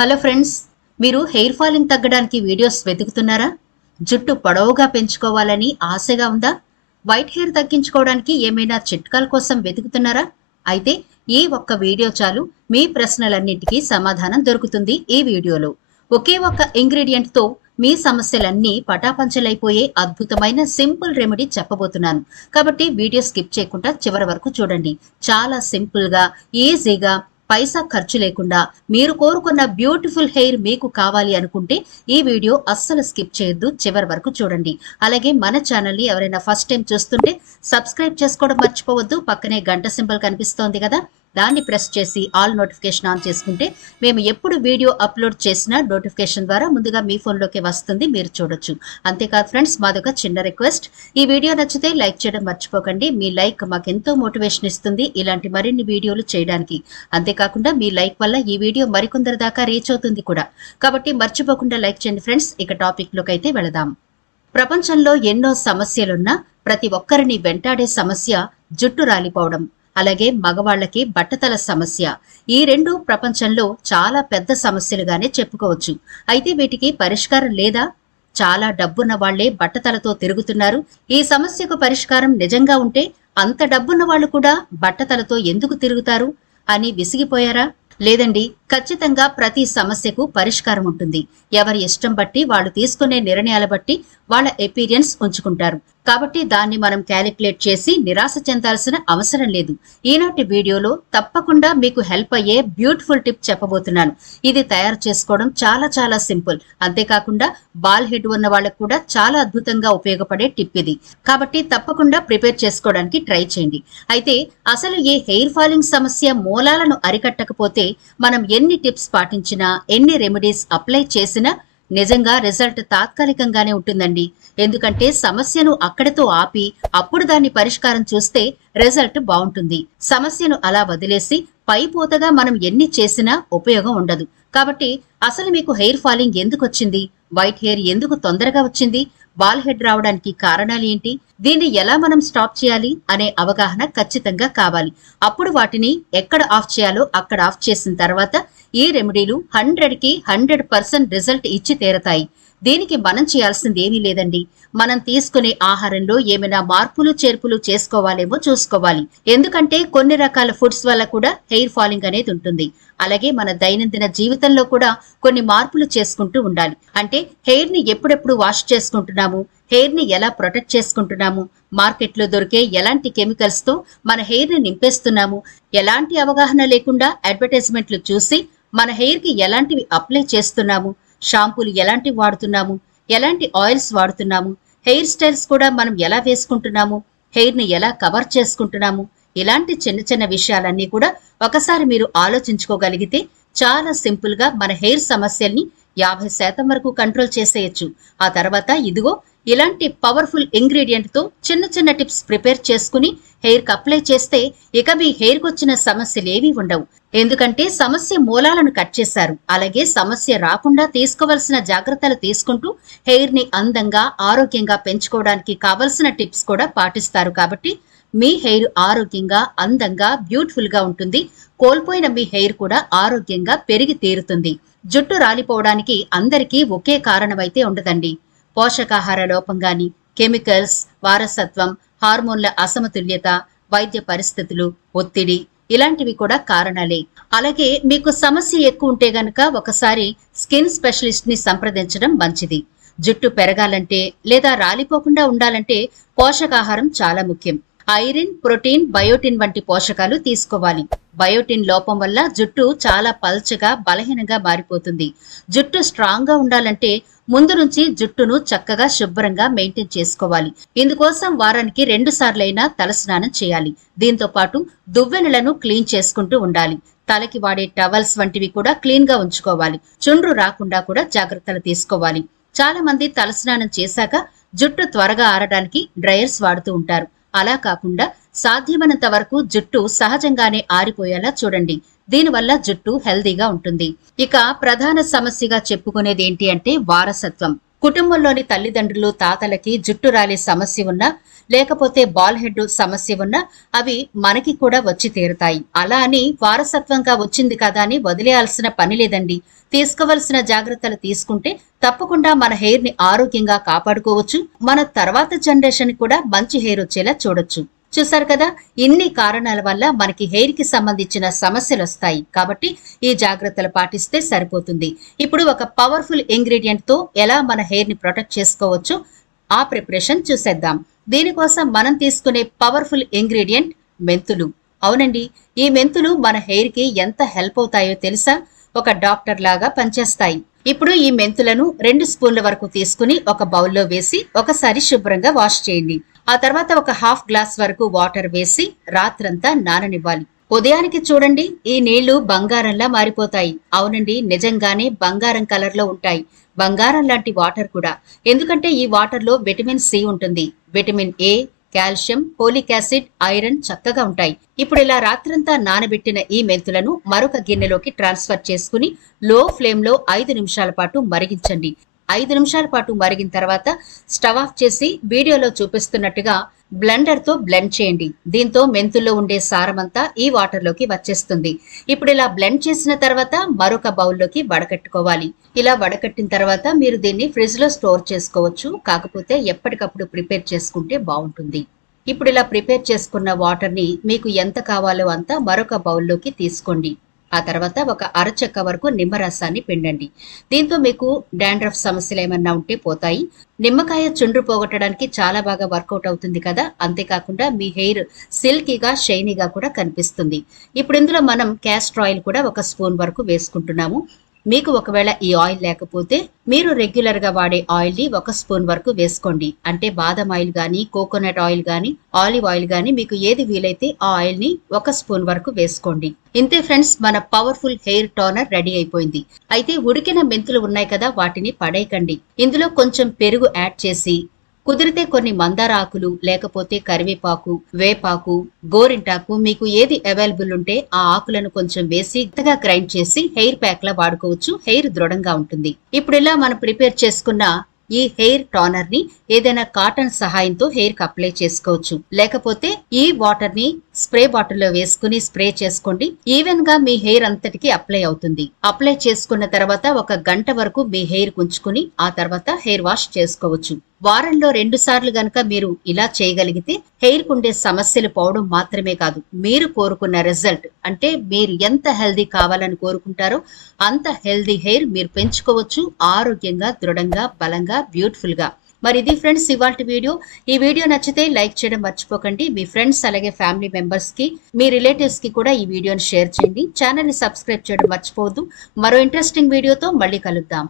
Hello friends, మీరు hair falling తగ్గడానికి videos వెతుకుతున్నారా? జుట్టు పొడవుగా పెంచుకోవాలని ఆశగా ఉందా? వైట్ హెయిర్ తగ్గించుకోవడానికి ఏమైనా చిట్కాల కోసం వెతుకుతున్నారా? అయితే ఈ ఒక్క వీడియో చాలు, మీ ప్రశ్నలన్నిటికీ సమాధానం దొరుకుతుంది ఈ వీడియోలో. ఒకే ఒక్క ఇంగ్రీడియంట్ తో మీ సమస్యలన్నీ పటాపంచలైపోయే అద్భుతమైన సింపుల్ రెమెడీ చెప్పబోతున్నాను. కాబట్టి వీడియో స్కిప్ చేయకుండా చివరి వరకు చూడండి. చాలా సింపుల్ గా, ఈజీగా, పైసా ఖర్చు లేకుండా మీరు కోరుకున్న బ్యూటిఫుల్ హెయిర్ మీకు కావాలి అనుకుంటే ఈ వీడియో అస్సలు స్కిప్ చేయొద్దు, చివరి వరకు చూడండి. అలాగే మన ఛానల్ ని ఎవరైనా ఫస్ట్ టైం చూస్తుంటే సబ్స్క్రైబ్ చేసుకోవడం మర్చిపోవద్దు. పక్కనే గంట సింబల్ కనిపిస్తోంది కదా, దాన్ని ప్రెస్ చేసి ఆల్ నోటిఫికేషన్ ఆన్ చేసుకుంటే మేము ఎప్పుడు వీడియో అప్లోడ్ చేసినా నోటిఫికేషన్ ద్వారా ముందుగా మీ ఫోన్లోకి వస్తుంది, మీరు చూడొచ్చు. అంతేకాదు ఫ్రెండ్స్, మాదొక చిన్న రిక్వెస్ట్, ఈ వీడియో నచ్చితే లైక్ చేయడం మర్చిపోకండి. మీ లైక్ మాకెంతో మోటివేషన్ ఇస్తుంది ఇలాంటి మరిన్ని వీడియోలు చేయడానికి. అంతేకాకుండా మీ లైక్ వల్ల ఈ వీడియో మరికొందరి దాకా రీచ్ అవుతుంది కూడా. కాబట్టి మర్చిపోకుండా లైక్ చేయండి ఫ్రెండ్స్. ఇక టాపిక్ లోకి అయితే వెళదాం. ప్రపంచంలో ఎన్నో సమస్యలున్నా ప్రతి ఒక్కరిని వెంటాడే సమస్య జుట్టు రాలిపోవడం, అలాగే మగవాళ్లకి బట్టతల సమస్య. ఈ రెండు ప్రపంచంలో చాలా పెద్ద సమస్యలుగానే చెప్పుకోవచ్చు. అయితే వీటికి పరిష్కారం లేదా? చాలా డబ్బున్న వాళ్లే బట్టతలతో తిరుగుతున్నారు. ఈ సమస్యకు పరిష్కారం నిజంగా ఉంటే అంత డబ్బున్న వాళ్ళు కూడా బట్టతలతో ఎందుకు తిరుగుతారు అని విసిగిపోయారా? లేదండి, ఖచ్చితంగా ప్రతి సమస్యకు పరిష్కారం ఉంటుంది. ఎవరి ఇష్టం బట్టి వాళ్ళు తీసుకునే నిర్ణయాల బట్టి వాళ్ళ ఎపీరియన్స్ ఉంచుకుంటారు. కాబట్టి దాన్ని మనం క్యాలిక్యులేట్ చేసి నిరాశ చెందాల్సిన అవసరం లేదు. ఈనాటి వీడియోలో తప్పకుండా మీకు హెల్ప్ అయ్యే బ్యూటిఫుల్ టిప్ చెప్పబోతున్నాను. ఇది తయారు చేసుకోవడం చాలా చాలా సింపుల్. అంతేకాకుండా బాల్ హెడ్ ఉన్న వాళ్ళకు కూడా చాలా అద్భుతంగా ఉపయోగపడే టిప్ ఇది. కాబట్టి తప్పకుండా ప్రిపేర్ చేసుకోవడానికి ట్రై చేయండి. అయితే అసలు ఈ హెయిర్ ఫాలింగ్ సమస్య మూలాలను అరికట్టకపోతే మనం ఎన్ని టిప్స్ పాటించినా, ఎన్ని రెమెడీస్ అప్లై చేసినా నిజంగా రిజల్ట్ తాత్కాలికంగానే ఉంటుందండి. ఎందుకంటే సమస్యను అక్కడితో ఆపి అప్పుడు దాన్ని పరిష్కారం చూస్తే రిజల్ట్ బాగుంటుంది. సమస్యను అలా వదిలేసి పైపోతగా మనం ఎన్ని చేసినా ఉపయోగం ఉండదు. కాబట్టి అసలు మీకు హెయిర్ ఫాలింగ్ ఎందుకు వచ్చింది? వైట్ హెయిర్ ఎందుకు తొందరగా వచ్చింది? బాల్ హెడ్ రావడానికి కారణాలు ఏంటి? దీన్ని ఎలా మనం స్టాప్ చేయాలి అనే అవగాహన ఖచ్చితంగా కావాలి. అప్పుడు వాటిని ఎక్కడ ఆఫ్ చేయాలో అక్కడ ఆఫ్ చేసిన తర్వాత ఈ రెమెడీలు 100కి 100% రిజల్ట్ ఇచ్చి తీరతాయి. దీనికి మనం చేయాల్సింది ఏమీ లేదండి. మనం తీసుకునే ఆహారంలో ఏమైనా మార్పులు చేర్పులు చేసుకోవాలేమో చూసుకోవాలి. ఎందుకంటే కొన్ని రకాల ఫుడ్స్ వల్ల కూడా హెయిర్ ఫాలింగ్ అనేది ఉంటుంది. అలాగే మన దైనందిన జీవితంలో కూడా కొన్ని మార్పులు చేసుకుంటూ ఉండాలి. అంటే హెయిర్ ని ఎప్పుడెప్పుడు వాష్ చేసుకుంటున్నాము, హెయిర్ ని ఎలా ప్రొటెక్ట్ చేసుకుంటున్నాము, మార్కెట్ లో దొరికే ఎలాంటి కెమికల్స్ తో మన హెయిర్ ని నింపేస్తున్నాము, ఎలాంటి అవగాహన లేకుండా అడ్వర్టైజ్మెంట్లు చూసి మన హెయిర్ కి ఎలాంటివి అప్లై చేస్తున్నాము, షాంపూలు ఎలాంటివి వాడుతున్నాము, ఎలాంటి ఆయిల్స్ వాడుతున్నాము, హెయిర్ స్టైల్స్ కూడా మనం ఎలా వేసుకుంటున్నాము, హెయిర్ ని ఎలా కవర్ చేసుకుంటున్నాము, ఇలాంటి చిన్న చిన్న విషయాలన్నీ కూడా ఒకసారి మీరు ఆలోచించుకోగలిగితే చాలా సింపుల్ గా మన హెయిర్ సమస్యల్ని 50% వరకు కంట్రోల్ చేసేయచ్చు. ఆ తర్వాత ఇదిగో ఇలాంటి పవర్ఫుల్ ఇంగ్రీడియంట్ తో చిన్న చిన్న టిప్స్ ప్రిపేర్ చేసుకుని హెయిర్ కి అప్లై చేస్తే ఇక మీ హెయిర్ కు వచ్చిన సమస్యలు ఏవీ ఉండవు. ఎందుకంటే సమస్య మూలాలను కట్ చేశారు. అలాగే సమస్య రాకుండా తీసుకోవాల్సిన జాగ్రత్తలు తీసుకుంటూ హెయిర్ ని అందంగా, ఆరోగ్యంగా పెంచుకోవడానికి కావలసిన టిప్స్ కూడా పాటిస్తారు. కాబట్టి మీ హెయిర్ ఆరోగ్యంగా, అందంగా, బ్యూటిఫుల్ గా ఉంటుంది. కోల్పోయిన మీ హెయిర్ కూడా ఆరోగ్యంగా పెరిగి తీరుతుంది. జుట్టు రాలిపోవడానికి అందరికీ ఒకే కారణమైతే ఉండదండి. పోషకాహార లోపం గాని, కెమికల్స్, వారసత్వం, హార్మోన్ల అసమతుల్యత, వైద్య పరిస్థితులు, ఒత్తిడి ఇలాంటివి కూడా కారణాలే. అలాగే మీకు సమస్య ఎక్కువ ఉంటే గనక ఒకసారి స్కిన్ స్పెషలిస్ట్ ని సంప్రదించడం మంచిది. జుట్టు పెరగాలంటే లేదా రాలిపోకుండా ఉండాలంటే పోషకాహారం చాలా ముఖ్యం. ఐరన్, ప్రోటీన్, బయోటిన్ వంటి పోషకాలు తీసుకోవాలి. బయోటిన్ లోపం వల్ల జుట్టు చాలా పల్చగా, బలహీనంగా మారిపోతుంది. జుట్టు స్ట్రాంగ్ గా ఉండాలంటే ముందు నుంచి జుట్టును చక్కగా శుభ్రంగా మెయింటైన్ చేసుకోవాలి. ఇందుకోసం వారానికి 2 సార్లైనా తలస్నానం చేయాలి. దీంతో పాటు దువ్వెనలను క్లీన్ చేసుకుంటూ ఉండాలి. తలకి వాడే టవల్స్ వంటివి కూడా క్లీన్ గా ఉంచుకోవాలి. చుండ్రు రాకుండా కూడా జాగ్రత్తలు తీసుకోవాలి. చాలా మంది తలస్నానం చేశాక జుట్టు త్వరగా ఆరడానికి డ్రైయర్స్ వాడుతూ ఉంటారు. అలా కాకుండా సాధ్యమైనంత వరకు జుట్టు సహజంగానే ఆరిపోయేలా చూడండి. దీనివల్ల జుట్టు హెల్దీగా ఉంటుంది. ఇక ప్రధాన సమస్యగా చెప్పుకునేది ఏంటి అంటే వారసత్వం. కుటుంబంలోని తల్లిదండ్రులు తాతలకి జుట్టు రాలే సమస్య ఉన్నా లేకపోతే బాల్ హెడ్ సమస్య ఉన్నా అవి మనకి కూడా వచ్చి తీరుతాయి. అలా అని వారసత్వంగా వచ్చింది కదా అని వదిలేయాల్సిన పని లేదండి. తీసుకోవలసిన జాగ్రత్తలు తీసుకుంటే తప్పకుండా మన హెయిర్ ని ఆరోగ్యంగా కాపాడుకోవచ్చు. మన తర్వాత జనరేషన్ కూడా మంచి హెయిర్ వచ్చేలా చూడొచ్చు. చూసారు కదా, ఇన్ని కారణాల వల్ల మనకి హెయిర్ కి సంబంధించిన సమస్యలు వస్తాయి. కాబట్టి ఈ జాగ్రత్తలు పాటిస్తే సరిపోతుంది. ఇప్పుడు ఒక పవర్ఫుల్ ఇంగ్రీడియంట్ తో ఎలా మన హెయిర్ ని ప్రొటెక్ట్ చేసుకోవచ్చు ఆ ప్రిపరేషన్ చూసేద్దాం. దీనికోసం మనం తీసుకునే పవర్ఫుల్ ఇంగ్రీడియంట్ మెంతులు. అవునండి, ఈ మెంతులు మన హెయిర్ కి ఎంత హెల్ప్ అవుతాయో తెలుసా? ఒక డాక్టర్ లాగా పనిచేస్తాయి. ఇప్పుడు ఈ మెంతులను 2 స్పూన్ల వరకు తీసుకుని ఒక బౌల్లో వేసి ఒకసారి శుభ్రంగా వాష్ చేయండి. ఆ తర్వాత ఒక హాఫ్ గ్లాస్ వరకు వాటర్ వేసి రాత్రంతా నాననివ్వాలి. ఉదయానికి చూడండి, ఈ నీళ్లు బంగారంలా మారిపోతాయి. అవునండి, నిజంగానే బంగారం కలర్ లో ఉంటాయి. బంగారం లాంటి వాటర్ కూడా. ఎందుకంటే ఈ వాటర్ లో విటమిన్ సి ఉంటుంది. Vitamin A, calcium, folic acid, iron చక్కగా ఉంటాయి. ఇప్పుడు ఇలా రాత్రంతా నానబెట్టిన ఈ మెంతులను మరొక గిన్నెలోకి ట్రాన్స్ఫర్ చేసుకుని లో ఫ్లేమ్ లో 5 నిమిషాల పాటు మరిగించండి. 5 నిమిషాల పాటు మరిగిన తర్వాత స్టవ్ ఆఫ్ చేసి వీడియోలో చూపిస్తున్నట్టుగా బ్లెండర్ తో బ్లెండ్ చేయండి. దీంతో మెంతుల్లో ఉండే సారమంతా ఈ వాటర్ లోకి వచ్చేస్తుంది. ఇప్పుడు ఇలా బ్లెండ్ చేసిన తర్వాత మరొక బౌల్లోకి వడకట్టుకోవాలి. ఇలా వడకట్టిన తర్వాత మీరు దీన్ని ఫ్రిడ్జ్ లో స్టోర్ చేసుకోవచ్చు. కాకపోతే ఎప్పటికప్పుడు ప్రిపేర్ చేసుకుంటే బాగుంటుంది. ఇప్పుడు ఇలా ప్రిపేర్ చేసుకున్న వాటర్ ని మీకు ఎంత కావాలో అంత మరొక బౌల్లోకి తీసుకోండి. ఆ తర్వాత ఒక అరచెక్క వరకు నిమ్మరసాన్ని పిండండి. దీంతో మీకు డాండ్రఫ్ సమస్యలు ఏమన్నా ఉంటే పోతాయి. నిమ్మకాయ చుండ్రు పోగొట్టడానికి చాలా బాగా వర్కౌట్ అవుతుంది కదా. అంతేకాకుండా మీ హెయిర్ సిల్కీగా, షైనీగా కూడా కనిపిస్తుంది. ఇప్పుడు ఇందులో మనం క్యాస్టర్ ఆయిల్ కూడా 1 స్పూన్ వరకు వేసుకుంటున్నాము. మీకు ఒకవేళ ఈ ఆయిల్ లేకపోతే మీరు రెగ్యులర్ గా వాడే ఆయిల్ ని 1 స్పూన్ వరకు వేసుకోండి. అంటే బాదం ఆయిల్ గానీ, కోకోనట్ ఆయిల్ గానీ, ఆలివ్ ఆయిల్ గానీ మీకు ఏది వీలైతే ఆ ఆయిల్ ని 1 స్పూన్ వరకు వేసుకోండి. ఇంతే ఫ్రెండ్స్, మన పవర్ఫుల్ హెయిర్ టోనర్ రెడీ అయిపోయింది. అయితే ఉడికిన మెంతులు ఉన్నాయి కదా, వాటిని పడేయకండి. ఇందులో కొంచెం పెరుగు యాడ్ చేసి కుదిరితే కొన్ని మందార ఆకులు, లేకపోతే కరివేపాకు, వేపాకు, గోరింటాకు మీకు ఏది అవైలబుల్ ఉంటే ఆ ఆకులను కొంచెం వేసి గట్టిగా గ్రైండ్ చేసి హెయిర్ ప్యాక్ లా వాడుకోవచ్చు. హెయిర్ దృఢంగా ఉంటుంది. ఇప్పుడు ఇలా మనం ప్రిపేర్ చేసుకున్న ఈ హెయిర్ టోనర్ ని ఏదైనా కాటన్ సహాయంతో హెయిర్ కి అప్లై చేసుకోవచ్చు. లేకపోతే ఈ వాటర్ ని స్ప్రే బాటిల్ లో వేసుకుని స్ప్రే చేసుకోండి. ఈవెన్ గా మీ హెయిర్ అంతటికి అప్లై అవుతుంది. అప్లై చేసుకున్న తర్వాత 1 గంట వరకు మీ హెయిర్ ఉంచుకుని ఆ తర్వాత హెయిర్ వాష్ చేసుకోవచ్చు. వారంలో 2 సార్లు గనక మీరు ఇలా చేయగలిగితే హెయిర్ కుండే సమస్యలు పోవడం మాత్రమే కాదు, మీరు కోరుకున్న రిజల్ట్, అంటే మీరు ఎంత హెల్దీ కావాలని కోరుకుంటారో అంత హెల్దీ హెయిర్ మీరు పెంచుకోవచ్చు. ఆరోగ్యంగా, దృఢంగా, బలంగా, బ్యూటిఫుల్ గా. మరి ఇది ఫ్రెండ్స్ ఇవాల్టి వీడియో. ఈ వీడియో నచ్చితే లైక్ చేయడం మర్చిపోకండి. మీ ఫ్రెండ్స్ అలాగే ఫ్యామిలీ మెంబర్స్ కి, మీ రిలేటివ్స్ కి కూడా ఈ వీడియోని షేర్ చేయండి. ఛానల్ ని సబ్స్క్రైబ్ చేయడం మర్చిపోవద్దు. మరో ఇంట్రెస్టింగ్ వీడియోతో మళ్ళీ కలుద్దాం.